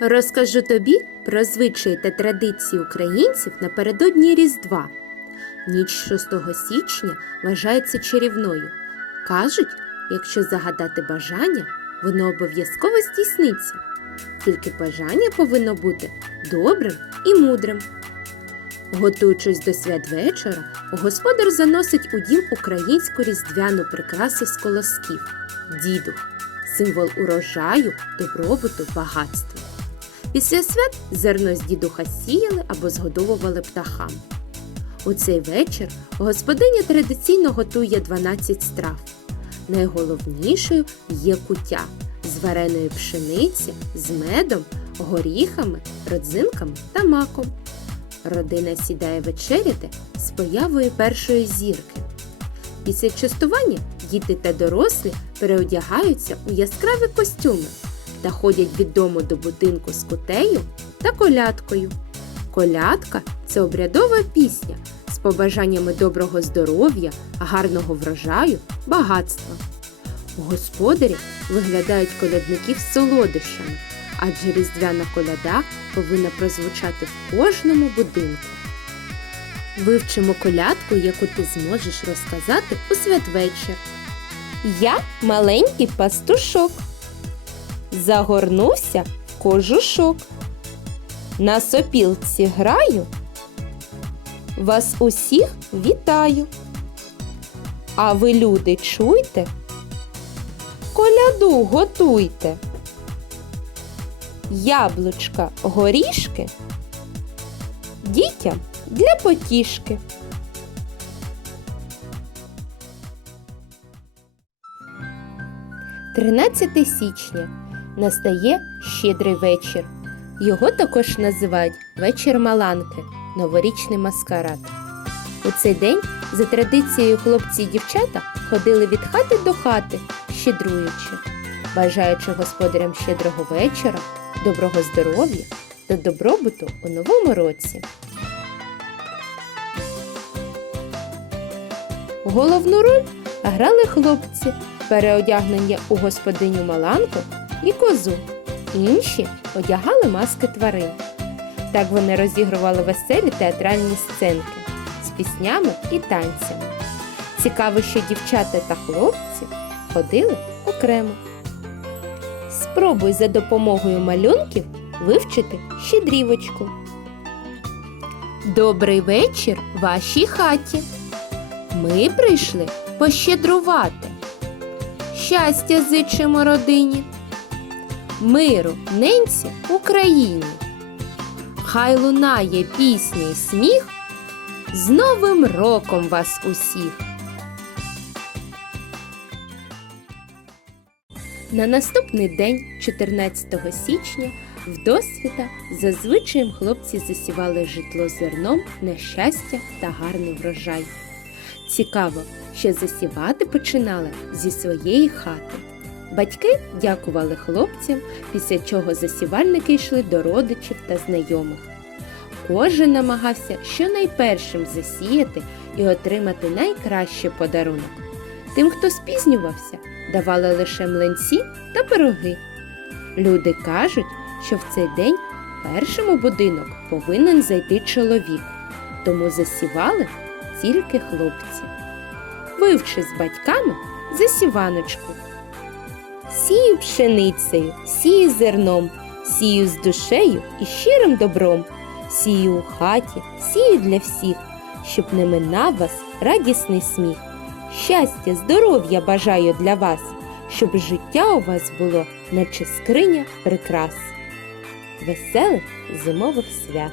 Розкажу тобі про звичаї та традиції українців напередодні Різдва. Ніч 6 січня вважається чарівною. Кажуть, якщо загадати бажання, воно обов'язково здійсниться. Тільки бажання повинно бути добрим і мудрим. Готуючись до святвечора, господар заносить у дім українську різдвяну прикрасу з колосків дідух, символ урожаю, добробуту, багатства. Після свят зерно з дідуха сіяли або згодовували птахам. У цей вечір господиня традиційно готує 12 страв. Найголовнішою є куття з вареної пшениці, з медом, горіхами, родзинками та маком. Родина сідає вечеряти з появою першої зірки. Після частування діти та дорослі переодягаються у яскраві костюми та ходять від дому до будинку з кутею та колядкою. Колядка це обрядова пісня з побажаннями доброго здоров'я, гарного врожаю, багатства. Господарі виглядають колядників солодощами, адже різдвяна коляда повинна прозвучати в кожному будинку. Вивчимо колядку, яку ти зможеш розказати у святвечір. Я маленький пастушок. Загорнувся кожушок. На сопілці граю. Вас усіх вітаю. А ви, люди, чуйте? Коляду готуйте. Яблучка, горішки. Дітям для потішки. Тринадцяте січня настає щедрий вечір. Його також називають вечір Маланки, новорічний маскарад. У цей день, за традицією, хлопці і дівчата ходили від хати до хати, щедруючи, бажаючи господарям щедрого вечора, доброго здоров'я та добробуту у новому році. Головну роль грали хлопці, переодягнені у господиню Маланку і козу. Інші одягали маски тварин. Так вони розігрували веселі театральні сценки з піснями і танцями. Цікаво, що дівчата та хлопці ходили окремо. Спробуй за допомогою малюнків вивчити щедрівочку. Добрий вечір вашій хаті. Ми прийшли пощедрувати. Щастя зичимо родині, миру ненці Україні. Хай лунає пісня й сміх. З Новим роком вас усіх! На наступний день, 14 січня, в досвіта зазвичаєм хлопці засівали житло зерном на щастя та гарний врожай. Цікаво, що засівати починали зі своєї хати. Батьки дякували хлопцям, після чого засівальники йшли до родичів та знайомих. Кожен намагався щонайпершим засіяти і отримати найкращий подарунок. Тим, хто спізнювався, давали лише млинці та пироги. Люди кажуть, що в цей день першим у будинок повинен зайти чоловік, тому засівали тільки хлопці. Вивчи з батьками засіваночку. Сію пшеницею, сію зерном, сію з душею і щирим добром, сію у хаті, сію для всіх, щоб не минав вас радісний сміх. Щастя, здоров'я бажаю для вас, щоб життя у вас було, наче скриня прикрас. Веселих зимових свят!